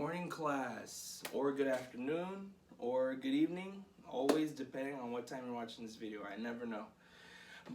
morning, class, or good afternoon, or good evening, always depending on what time you're watching this video. I never know.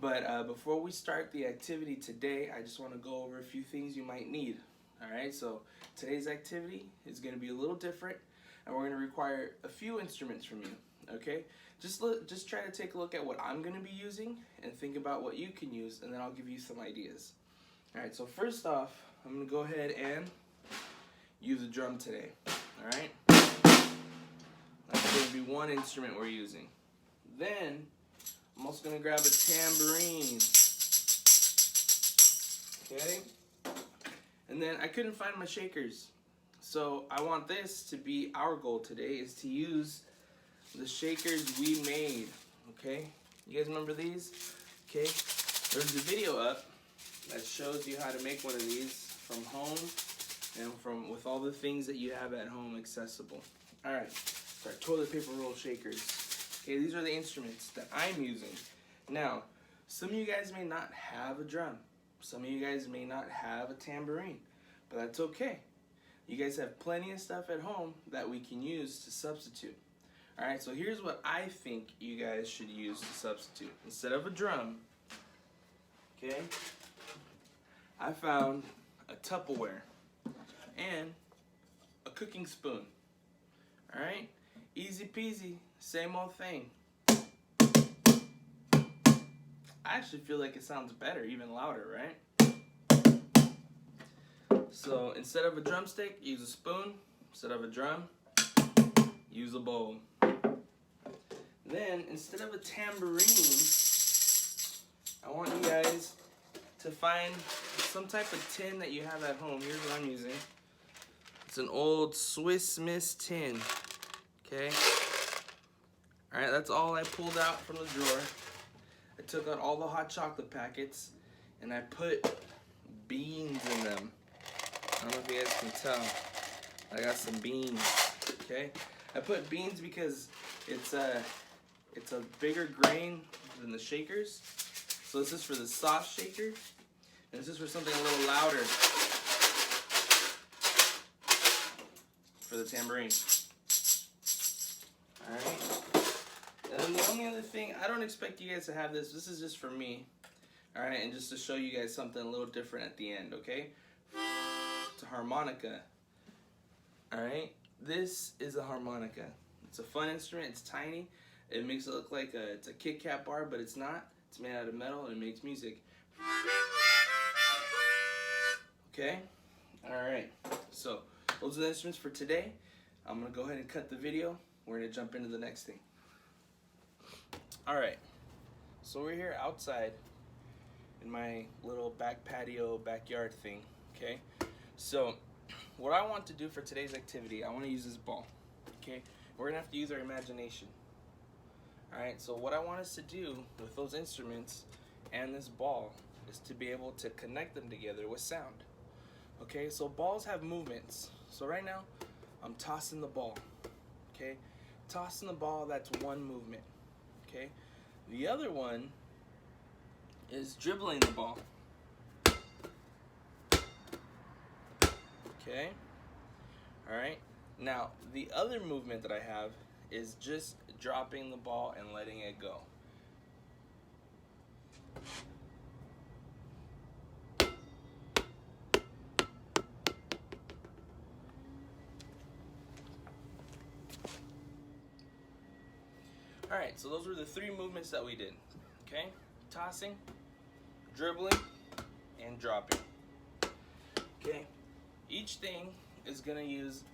But before we start the activity today, I just want to go over a few things you might need. Alright, so today's activity is going to be a little different, and we're going to require a few instruments from you. Okay? Just try to take a look at what I'm going to be using and think about what you can use, and then I'll give you some ideas. Alright, so first off, I'm going to go ahead and use a drum today. Alright? That's going to be one instrument we're using. Then, I'm also going to grab a tambourine. Okay? And then I couldn't find my shakers. So I want this to be our goal today, is to use the shakers we made. Okay? You guys remember these? Okay? There's a video up that shows you how to make one of these from home and with all the things that you have at home accessible. Alright, so our toilet paper roll shakers. Okay, these are the instruments that I'm using. Now, some of you guys may not have a drum. Some of you guys may not have a tambourine, but that's okay. You guys have plenty of stuff at home that we can use to substitute. Alright, so here's what I think you guys should use to substitute. Instead of a drum, okay, I found a Tupperware and a cooking spoon. Alright? Easy peasy, same old thing. I actually feel like it sounds better, even louder, right? So instead of a drumstick, use a spoon. Instead of a drum, use a bowl. Then instead of a tambourine, I want you guys to find some type of tin that you have at home. Here's what I'm using. It's an old Swiss Miss tin. Okay? Alright, that's all I pulled out from the drawer. I took out all the hot chocolate packets and I put beans in them. I don't know if you guys can tell. I got some beans. Okay? I put beans because it's a bigger grain than the shakers. So this is for the soft shaker, and this is for something a little louder for the tambourine. Alright? And then the only other thing, I don't expect you guys to have this. This is just for me. Alright, and just to show you guys something a little different at the end, okay? It's a harmonica. Alright? This is a harmonica. It's a fun instrument. It's tiny. It makes it look like it's a Kit Kat bar, but it's not. It's made out of metal and it makes music. Okay? Alright. So, those are the instruments for today. I'm going to go ahead and cut the video. We're going to jump into the next thing. Alright. So we're here outside in my little back patio, backyard thing. Okay? So, what I want to do for today's activity, I want to use this ball. Okay? We're going to have to use our imagination. Alright, so what I want us to do with those instruments and this ball is to be able to connect them together with sound. Okay, so balls have movements. So right now, I'm tossing the ball. Okay, tossing the ball, that's one movement. Okay, the other one is dribbling the ball. Okay, alright, now the other movement that I have is just dropping the ball and letting it go. Alright, so those were the three movements that we did. Okay? Tossing, dribbling, and dropping. Okay? Each thing is going to use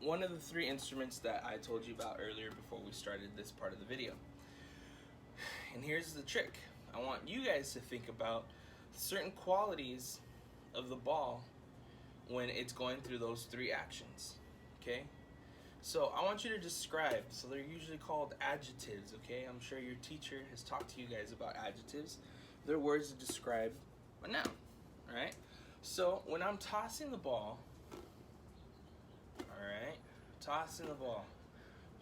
one of the three instruments that I told you about earlier before we started this part of the video. And here's the trick. I want you guys to think about certain qualities of the ball when it's going through those three actions. Okay? So I want you to describe, so they're usually called adjectives, okay? I'm sure your teacher has talked to you guys about adjectives. They're words to describe a noun, alright? So when I'm tossing the ball, alright, tossing the ball,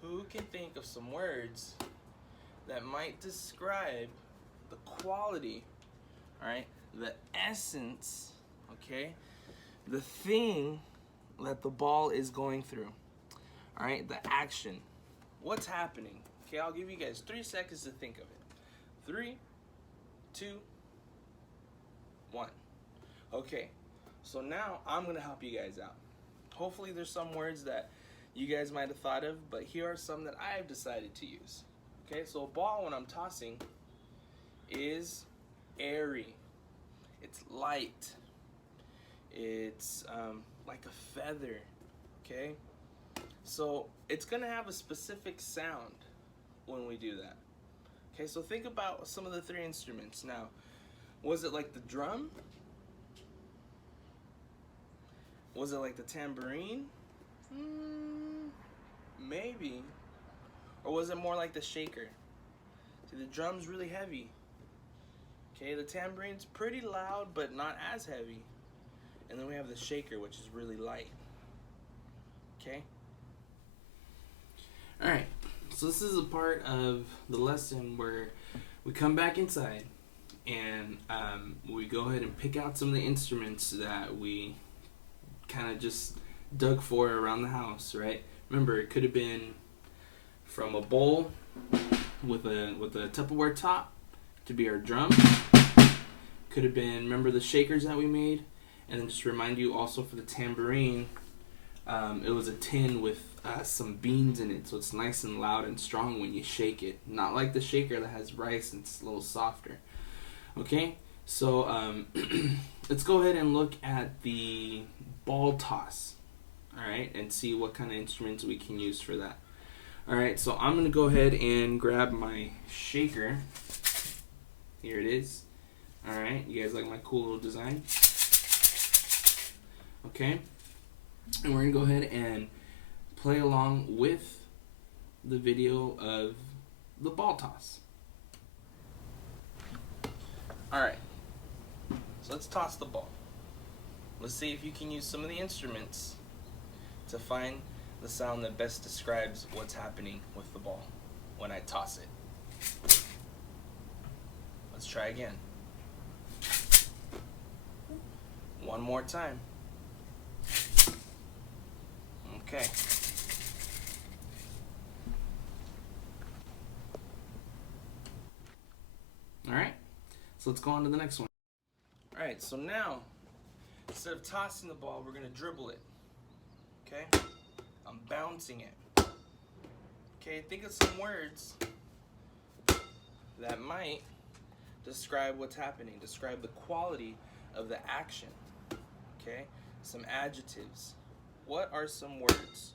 who can think of some words that might describe the quality, alright, the essence, okay, the thing that the ball is going through. All right, the action. What's happening? Okay, I'll give you guys 3 seconds to think of it. 3, 2, 1. Okay, so now I'm gonna help you guys out. Hopefully there's some words that you guys might have thought of, but here are some that I've decided to use. Okay, so a ball, when I'm tossing, is airy. It's light. It's like a feather. Okay, so it's gonna have a specific sound when we do that. Okay, so think about some of the 3 instruments. Now, was it like the drum? Was it like the tambourine? Maybe. Or was it more like the shaker? See, the drum's really heavy. Okay, the tambourine's pretty loud, but not as heavy. And then we have the shaker, which is really light. Okay? Alright, so this is a part of the lesson where we come back inside and we go ahead and pick out some of the instruments that we kind of just dug for around the house, right? Remember, it could have been from a bowl with a Tupperware top to be our drum. Could have been, remember the shakers that we made? And then just remind you also for the tambourine, it was a tin with some beans in it, so it's nice and loud and strong when you shake it. Not like the shaker that has rice and it's a little softer. Okay, so let's go ahead and look at the ball toss, all right, and see what kind of instruments we can use for that. All right, so I'm gonna go ahead and grab my shaker. Here it is. All right, you guys like my cool little design? Okay, and we're gonna go ahead and play along with the video of the ball toss. All right, so let's toss the ball. Let's see if you can use some of the instruments to find the sound that best describes what's happening with the ball when I toss it. Let's try again. One more time. Okay. All right, so let's go on to the next one. All right, so now, instead of tossing the ball, we're gonna dribble it. Okay? I'm bouncing it. Okay, think of some words that might describe what's happening, describe the quality of the action. Okay? Some adjectives. What are some words?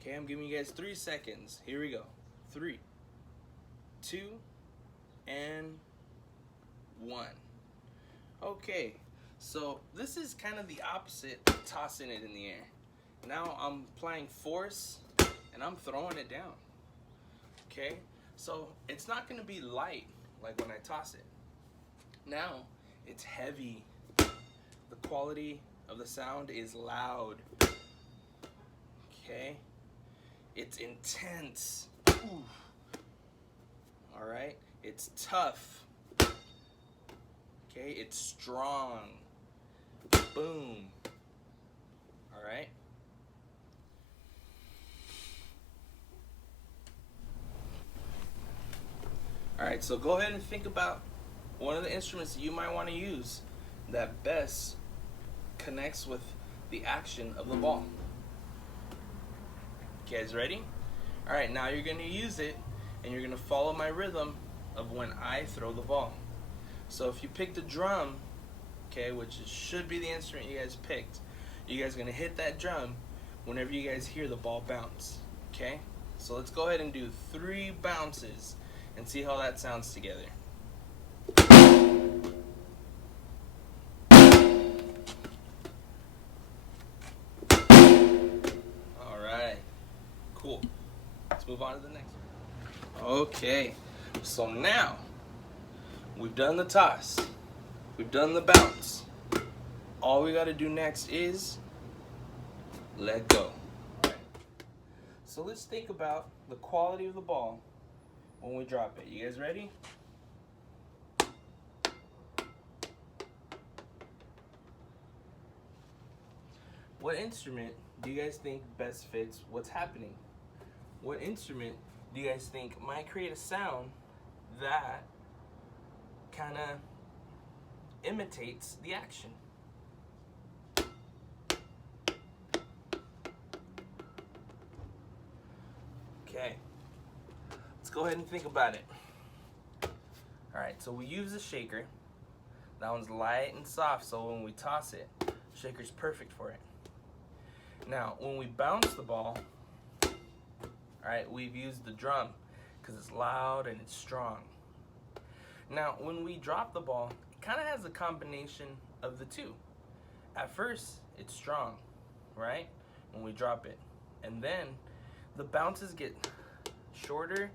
Okay, I'm giving you guys 3 seconds. Here we go. 3, 2, and 1. Okay, so this is kind of the opposite of tossing it in the air. Now I'm applying force and I'm throwing it down. Okay, so it's not going to be light like when I toss it. Now it's heavy. The quality of the sound is loud. Okay, it's intense. Ooh. All right, it's tough. Okay, it's strong. Boom. All right. All right, so go ahead and think about one of the instruments that you might want to use that best connects with the action of the ball. You guys ready? All right, now you're going to use it and you're going to follow my rhythm of when I throw the ball. So if you pick the drum, okay, which should be the instrument you guys picked, you guys are going to hit that drum whenever you guys hear the ball bounce. Okay? So let's go ahead and do 3 bounces and see how that sounds together. All right, cool. Let's move on to the next one. Okay, so now we've done the toss, we've done the bounce. All we got to do next is let go. All right. So let's think about the quality of the ball when we drop it. You guys ready? what instrument do you guys think best fits what's happening? What instrument do you guys think might create a sound that kind of imitates the action? Okay, let's go ahead and think about it. Alright, so we use a shaker. That one's light and soft, so when we toss it, the shaker's perfect for it. Now, when we bounce the ball, alright, we've used the drum because it's loud and it's strong. Now, when we drop the ball, it kind of has a combination of the two. At first, it's strong, right? When we drop it. And then the bounces get shorter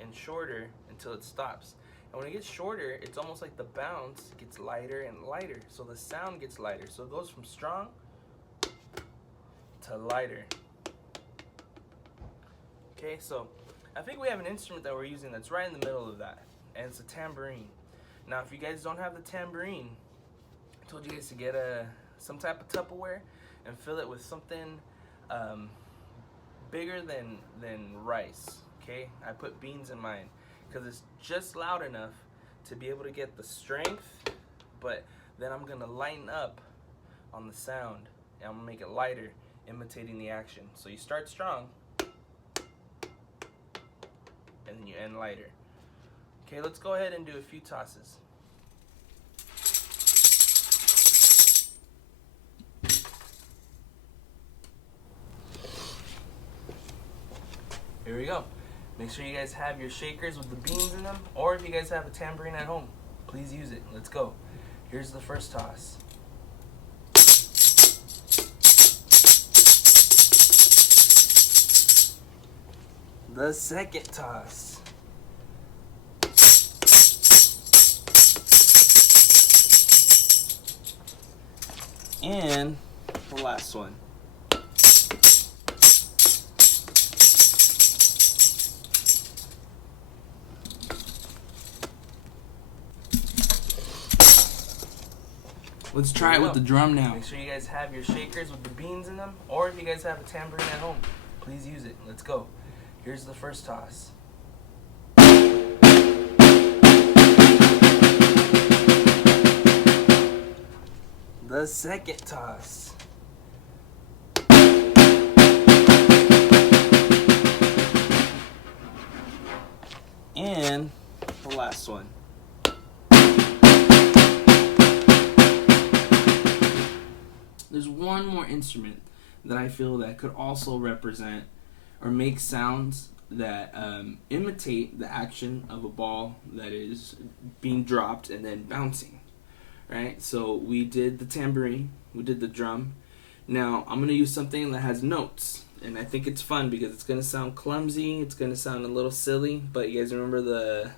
and shorter until it stops. And when it gets shorter, it's almost like the bounce gets lighter and lighter. So the sound gets lighter. So it goes from strong to lighter. Okay, so I think we have an instrument that we're using that's right in the middle of that. And it's a tambourine. Now, if you guys don't have the tambourine, I told you guys to get some type of Tupperware and fill it with something bigger than rice. Okay, I put beans in mine because it's just loud enough to be able to get the strength, but then I'm gonna lighten up on the sound and I'm gonna make it lighter, imitating the action. So you start strong and then you end lighter. Okay, let's go ahead and do a few tosses. Here we go. Make sure you guys have your shakers with the beans in them, or if you guys have a tambourine at home, please use it. Let's go. Here's the first toss. The second toss. And the last one. Let's try it with the drum now. Make sure you guys have your shakers with the beans in them, or if you guys have a tambourine at home, please use it. Let's go. Here's the first toss. The second toss. And the last one. There's one more instrument that I feel that could also represent or make sounds that imitate the action of a ball that is being dropped and then bouncing, right? So we did the tambourine, we did the drum. Now I'm going to use something that has notes, and I think it's fun because it's going to sound clumsy, it's going to sound a little silly, but you guys remember the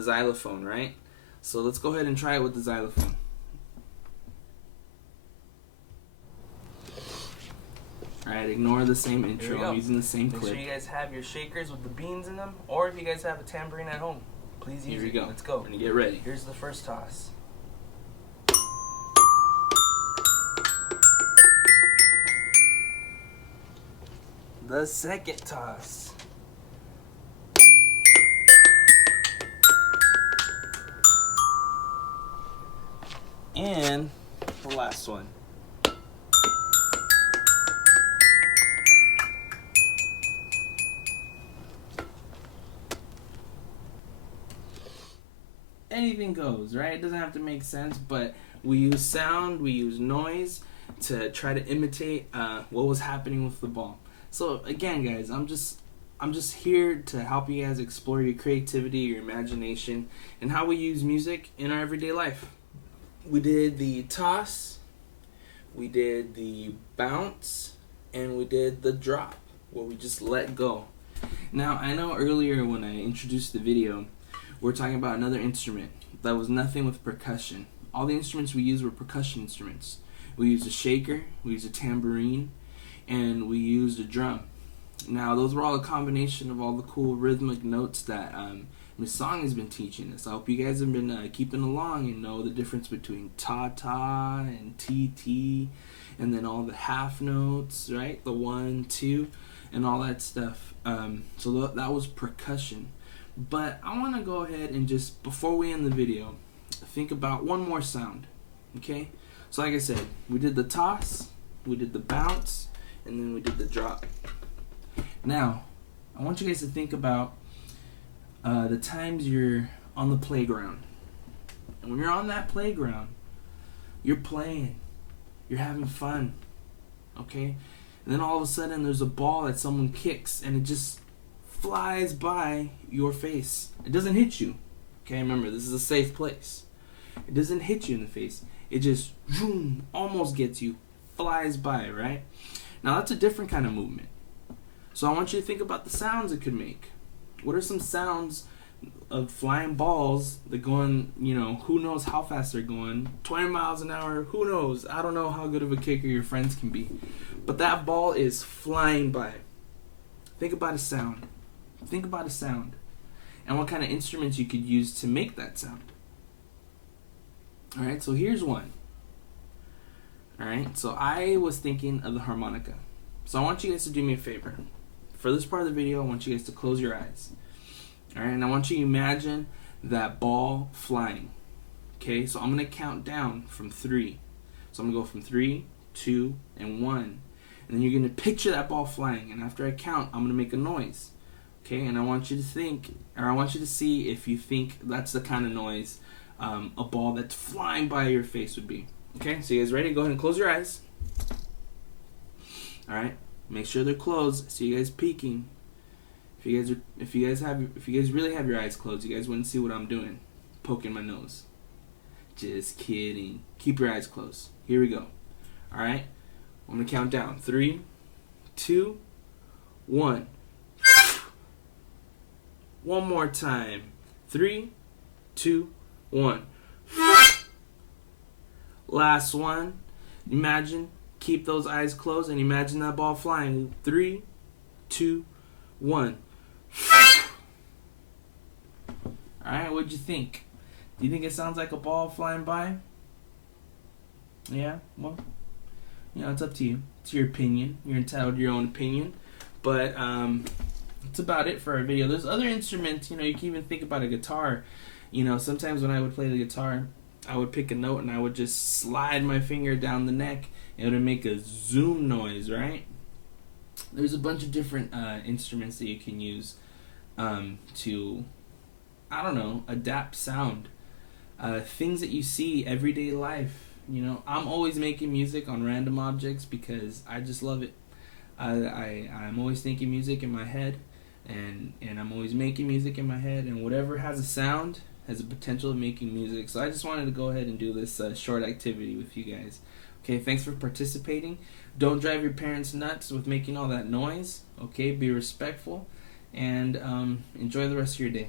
xylophone, right? So let's go ahead and try it with the xylophone. Alright, ignore the same intro. I'm using the same clip. Make sure you guys have your shakers with the beans in them, or if you guys have a tambourine at home, please use it. Here we go. Let's go. We're gonna get ready. Here's the first toss. The second toss. And the last one. Anything goes, right? It doesn't have to make sense, but we use sound, we use noise to try to imitate what was happening with the ball. So again, guys, I'm just here to help you guys explore your creativity, your imagination, and how we use music in our everyday life. We did the toss, we did the bounce, and we did the drop, where we just let go. Now, I know earlier when I introduced the video, we're talking about another instrument that was nothing with percussion. All the instruments we used were percussion instruments. We used a shaker, we used a tambourine, and we used a drum. Now, those were all a combination of all the cool rhythmic notes that Miss Song has been teaching us. I hope you guys have been keeping along and know the difference between ta-ta and ti-ti, and then all the half notes, right? The 1, 2, and all that stuff. So that was percussion. But I want to go ahead and just, before we end the video, think about one more sound, okay? So like I said, we did the toss, we did the bounce, and then we did the drop. Now, I want you guys to think about the times you're on the playground. And when you're on that playground, you're playing, you're having fun, okay? And then all of a sudden there's a ball that someone kicks and it just flies by your face. It doesn't hit you, okay? Remember, this is a safe place. It doesn't hit you in the face. It just zoom, almost gets you, flies by, right? Now that's a different kind of movement. So I want you to think about the sounds it could make. What are some sounds of flying balls that going, who knows how fast they're going, 20 miles an hour, who knows? I don't know how good of a kicker your friends can be. But that ball is flying by. Think about a sound. Think about a sound. And what kind of instruments you could use to make that sound. Alright, so here's one. Alright, so I was thinking of the harmonica. So I want you guys to do me a favor. For this part of the video, I want you guys to close your eyes. Alright, and I want you to imagine that ball flying. Okay, so I'm going to count down from 3. So I'm going to go from 3, 2, and 1. And then you're going to picture that ball flying. And after I count, I'm going to make a noise. Okay, and I want you to think, or I want you to see if you think that's the kind of noise a ball that's flying by your face would be. Okay, so you guys ready? Go ahead and close your eyes. Alright, make sure they're closed. See you guys peeking. If you guys really have your eyes closed, you guys wouldn't see what I'm doing. Poking my nose. Just kidding. Keep your eyes closed. Here we go. Alright, I'm gonna count down. 3, 2, 1. One more time. 3, 2, 1. Last one. Imagine. Keep those eyes closed and imagine that ball flying. 3, 2, 1. Alright, what'd you think? Do you think it sounds like a ball flying by? Yeah? Well, it's up to you. It's your opinion. You're entitled to your own opinion. But, that's about it for our video. There's other instruments, you can even think about a guitar. Sometimes when I would play the guitar, I would pick a note and I would just slide my finger down the neck and it would make a zoom noise, right? There's a bunch of different instruments that you can use to, adapt sound. Things that you see everyday life. I'm always making music on random objects because I just love it. I'm always thinking music in my head, and I'm always making music in my head, and whatever has a sound has a potential of making music. So I just wanted to go ahead and do this short activity with you guys. Okay, thanks for participating. Don't drive your parents nuts with making all that noise. Okay, be respectful, and enjoy the rest of your day.